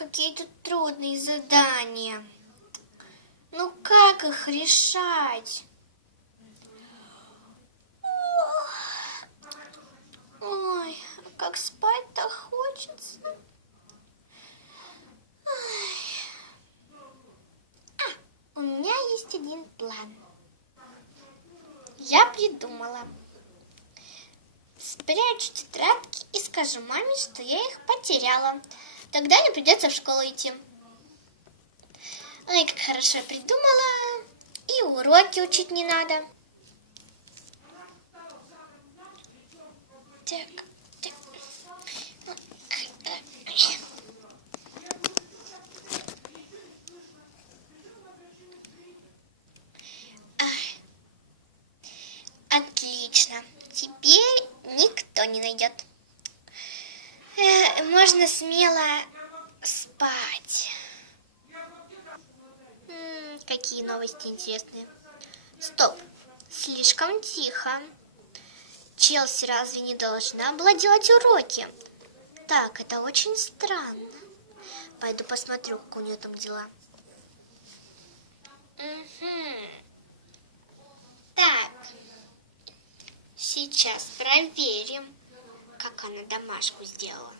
какие тут трудные задания. Ну как их решать? Ой, как спать-то хочется. У меня есть один план. Я придумала. Спрячу тетрадки и скажу маме, что я их потеряла. Тогда не придется в школу идти. Ой, как хорошо придумала. И уроки учить не надо. Так. Отлично. Теперь никто не найдет. Можно смело спать. Какие новости интересные. Стоп. Слишком тихо. Челси разве не должна была делать уроки? Так, это очень странно. Пойду посмотрю, как у нее там дела. Так. Сейчас проверим, как она домашку сделала.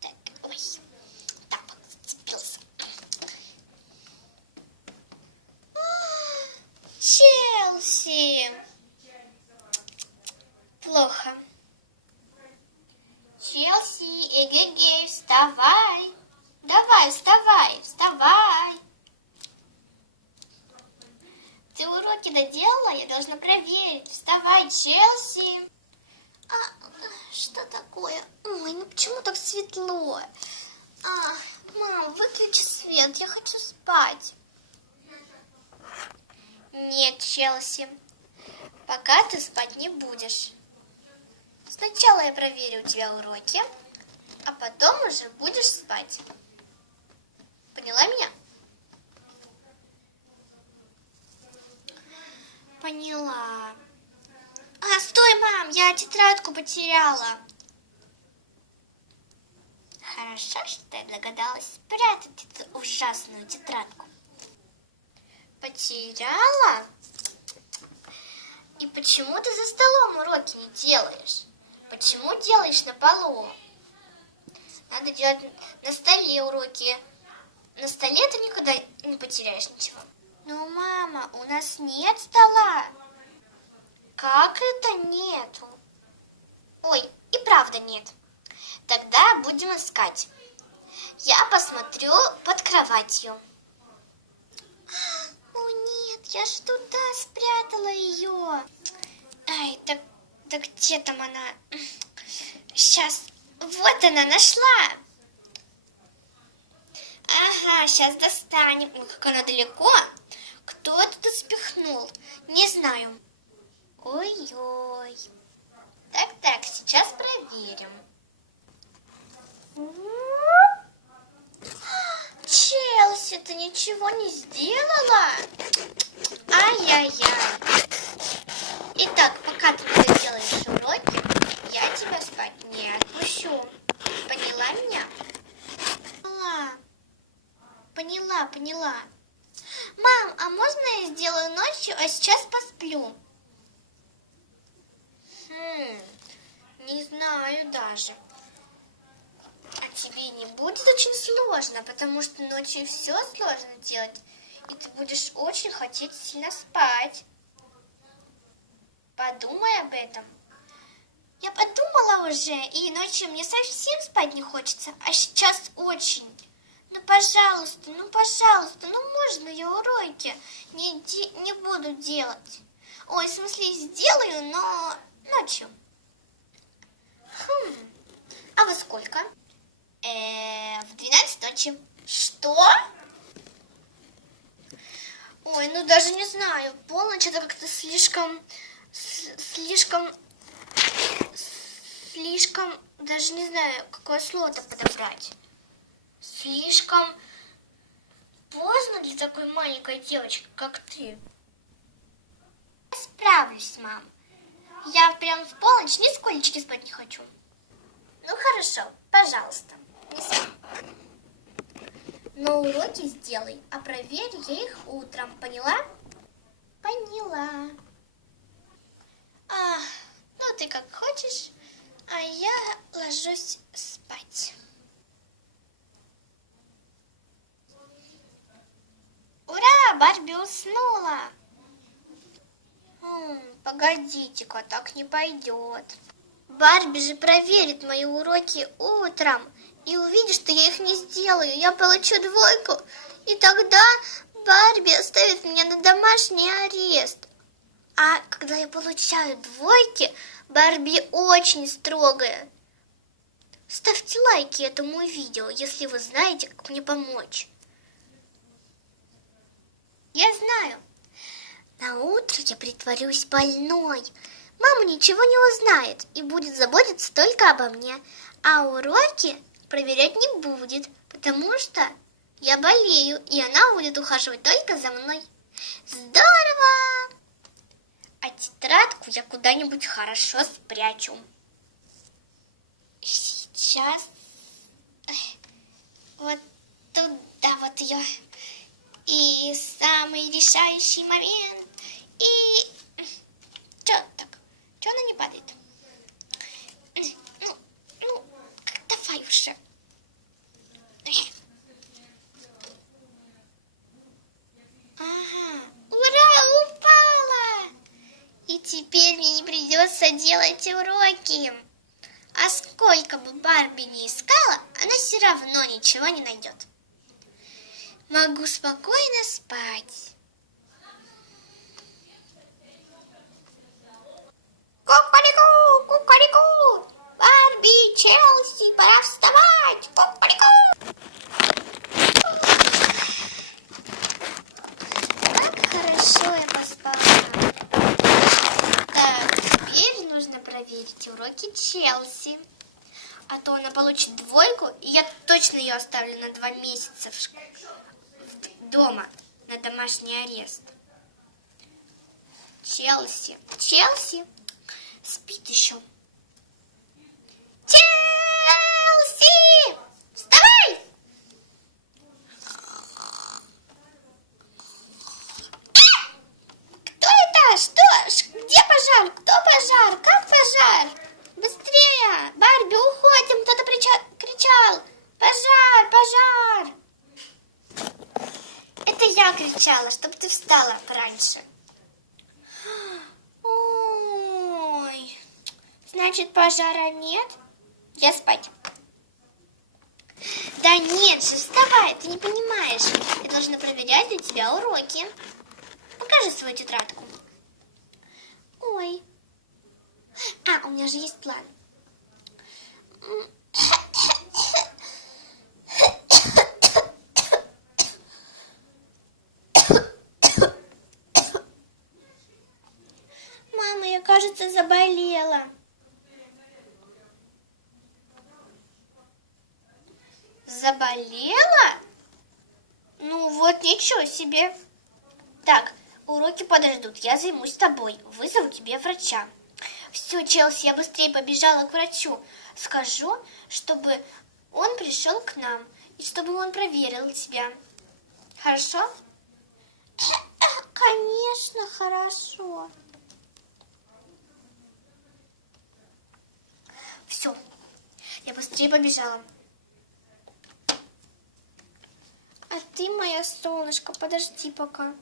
Так, ой, так вот зацепился. Челси! Плохо. Челси, эгегей, вставай! Давай, вставай, вставай! Ты уроки доделала? Я должна проверить. Вставай, Челси. Что такое? Ой, ну почему так светло? Мам, выключи свет, я хочу спать. Нет, Челси, пока ты спать не будешь. Сначала я проверю у тебя уроки, а потом уже будешь спать. Поняла меня? Поняла. Стой, мам, я тетрадку потеряла. Хорошо, что я догадалась спрятать эту ужасную тетрадку. Потеряла? И почему ты за столом уроки не делаешь? Почему делаешь на полу? Надо делать на столе уроки. На столе ты никогда не потеряешь ничего. Ну, мама, у нас нет стола. Как это нету? Ой, и правда нет. Тогда будем искать. Я посмотрю под кроватью. О нет, я ж туда спрятала ее. Ай, так где там она? Сейчас, вот она, нашла. Ага, сейчас достанем. Ой, как она далеко. Кто это спихнул? Не знаю. Ой-ой. Так, сейчас проверим. Челси, ты ничего не сделала? Ай-яй-яй. Итак, пока ты не доделаешь уроки, я тебя спать не отпущу. Поняла меня? Поняла. Мам, а можно я сделаю ночью, а сейчас посплю? Не знаю даже. А тебе не будет очень сложно, потому что ночью все сложно делать, и ты будешь очень хотеть сильно спать. Подумай об этом. Я подумала уже, и ночью мне совсем спать не хочется, а сейчас очень. Ну, пожалуйста, можно я уроки не буду делать? Ой, в смысле, сделаю, но ночью. А во сколько? В 12 ночи. Что? Ой, ну даже не знаю. Полночь это как-то слишком, даже не знаю, какое слово-то подобрать. Слишком поздно для такой маленькой девочки, как ты. Справлюсь, мам. Я прям в полночь нисколечки спать не хочу. Ну хорошо, пожалуйста. Но уроки сделай, а проверь я их утром, поняла? Поняла. Ну ты как хочешь, а я ложусь спать. Ура, Барби уснула. Погодите-ка, так не пойдет. Барби же проверит мои уроки утром и увидит, что я их не сделаю. Я получу двойку, и тогда Барби оставит меня на домашний арест. А когда я получаю двойки, Барби очень строгая. Ставьте лайки этому видео, если вы знаете, как мне помочь. Я знаю. На утро я притворюсь больной. Мама ничего не узнает и будет заботиться только обо мне. А уроки проверять не будет, потому что я болею, и она будет ухаживать только за мной. Здорово! А тетрадку я куда-нибудь хорошо спрячу. Сейчас вот туда вот ее. И самый решающий момент. И что так? Что она не падает? Ну, давай уже. Ага, ура, упала! И теперь мне не придется делать уроки. А сколько бы Барби не искала, она все равно ничего не найдет. Могу спокойно спать. Кукареку, кукареку! Барби, Челси, пора вставать! Кукареку! Как хорошо я поспала. Так, теперь нужно проверить уроки Челси. А то она получит двойку, и я точно ее оставлю на 2 месяца дома на домашний арест. Челси. Челси спит еще. Челси! Вставай! Кто это? Что? Где пожар? Кто пожар? Как пожар? Быстрее! Барби, уходим! Кто-то кричал! Пожар! Пожар! Это я кричала, чтобы ты встала пораньше. Ой, значит, пожара нет? Я спать. Да нет же, вставай, ты не понимаешь. Я должна проверять для тебя уроки. Покажи свою тетрадку. Ой. У меня же есть план. Мама, я, кажется, заболела. Заболела? Ну вот, ничего себе. Так, уроки подождут, я займусь тобой. Вызову тебе врача. Все, Челси, я быстрее побежала к врачу. Скажу, чтобы он пришел к нам и чтобы он проверил тебя. Хорошо? Конечно, хорошо. Все, я быстрее побежала. А ты, моя солнышко, подожди пока.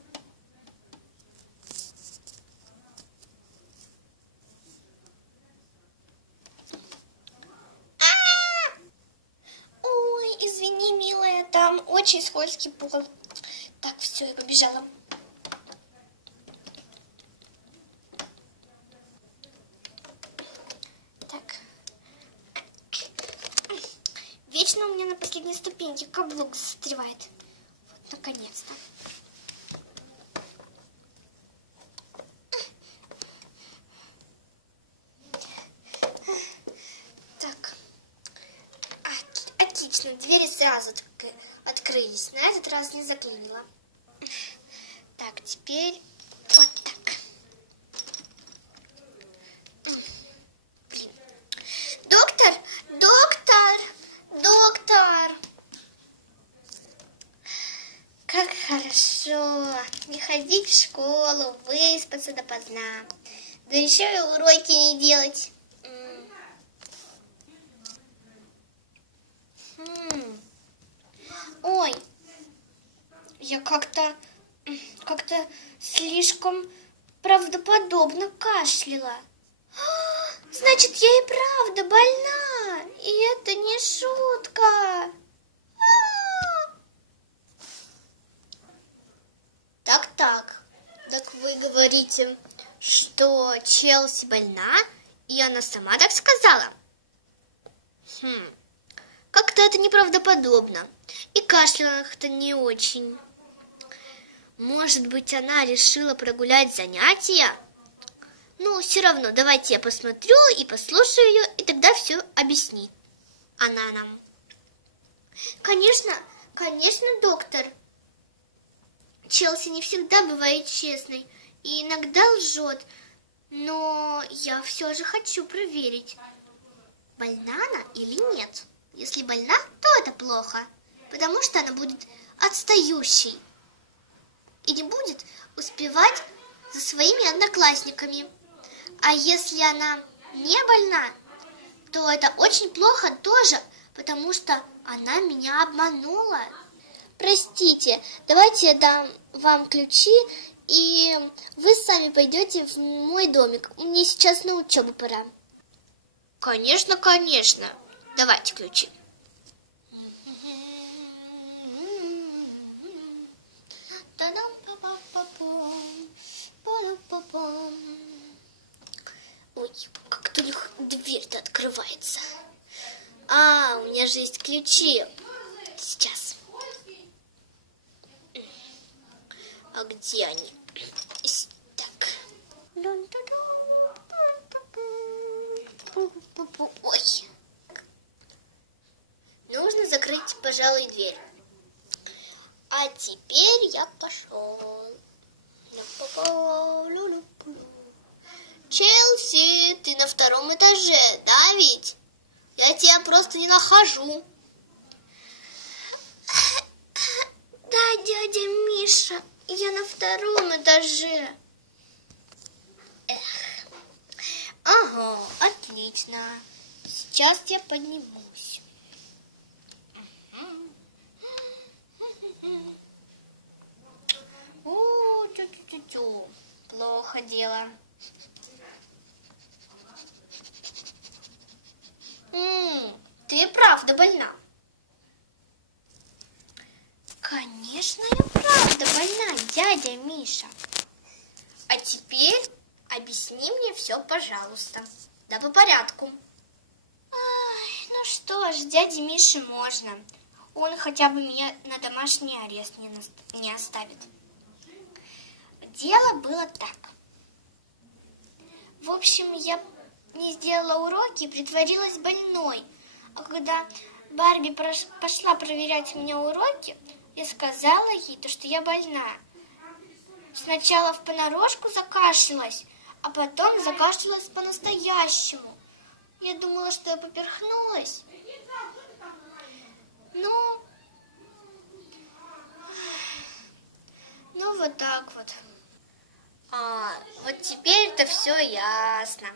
Ой, извини, милая, там очень скользкий пол. Так, все, я побежала. Так. Вечно у меня на последней ступеньке каблук застревает. Вот, наконец-то. Так. Отлично, двери сразу открылись. На этот раз не заклинило. Так, теперь вот так. Блин. Доктор, не ходить в школу, выспаться допоздна. Да еще и уроки не делать. Ой, я как-то слишком правдоподобно кашляла. Значит, я и правда больна, и это не шутка. Так вы говорите, что Челси больна, и она сама так сказала? Как-то это неправдоподобно, и кашляла как-то не очень. Может быть, она решила прогулять занятия? Ну, все равно, давайте я посмотрю и послушаю ее, и тогда все объяснит она нам. Конечно, доктор. Челси не всегда бывает честной и иногда лжет, но я все же хочу проверить, больна она или нет. Если больна, то это плохо, потому что она будет отстающей и не будет успевать за своими одноклассниками. А если она не больна, то это очень плохо тоже, потому что она меня обманула. Простите, давайте я дам вам ключи, и вы сами пойдете в мой домик. Мне сейчас на учебу пора. Конечно. Давайте ключи. Ой, как-то у них дверь-то открывается. У меня же есть ключи. Сейчас. А где они? Так. Ой. Нужно закрыть, пожалуй, дверь. А теперь я пошел. Челси, ты на втором этаже, да ведь? Я тебя просто не нахожу. Да, дядя Миша, я на втором этаже. Ага, отлично. Сейчас я поднимусь. Плохо дело. Ты правда больна? Конечно, я правда больна, дядя Миша. А теперь объясни мне все, пожалуйста. Да по порядку. Ну что ж, дяде Мише можно. Он хотя бы меня на домашний арест не оставит. Дело было так. В общем, я не сделала уроки и притворилась больной. А когда Барби пошла проверять у меня уроки, я сказала ей, что я больна. Сначала в понарошку закашлялась, а потом закашлялась по-настоящему. Я думала, что я поперхнулась. Ну вот так вот. Вот теперь-то все ясно.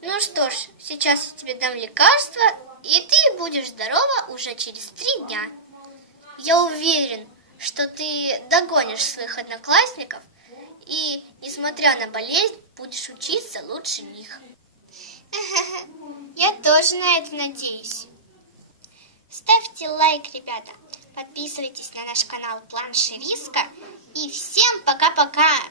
Ну что ж, сейчас я тебе дам лекарство, и ты будешь здорова уже через 3 дня. Я уверен, что ты догонишь своих одноклассников и, несмотря на болезнь, будешь учиться лучше них. Я тоже на это надеюсь. Ставьте лайк, ребята. Подписывайтесь на наш канал Планшериска. И всем пока-пока.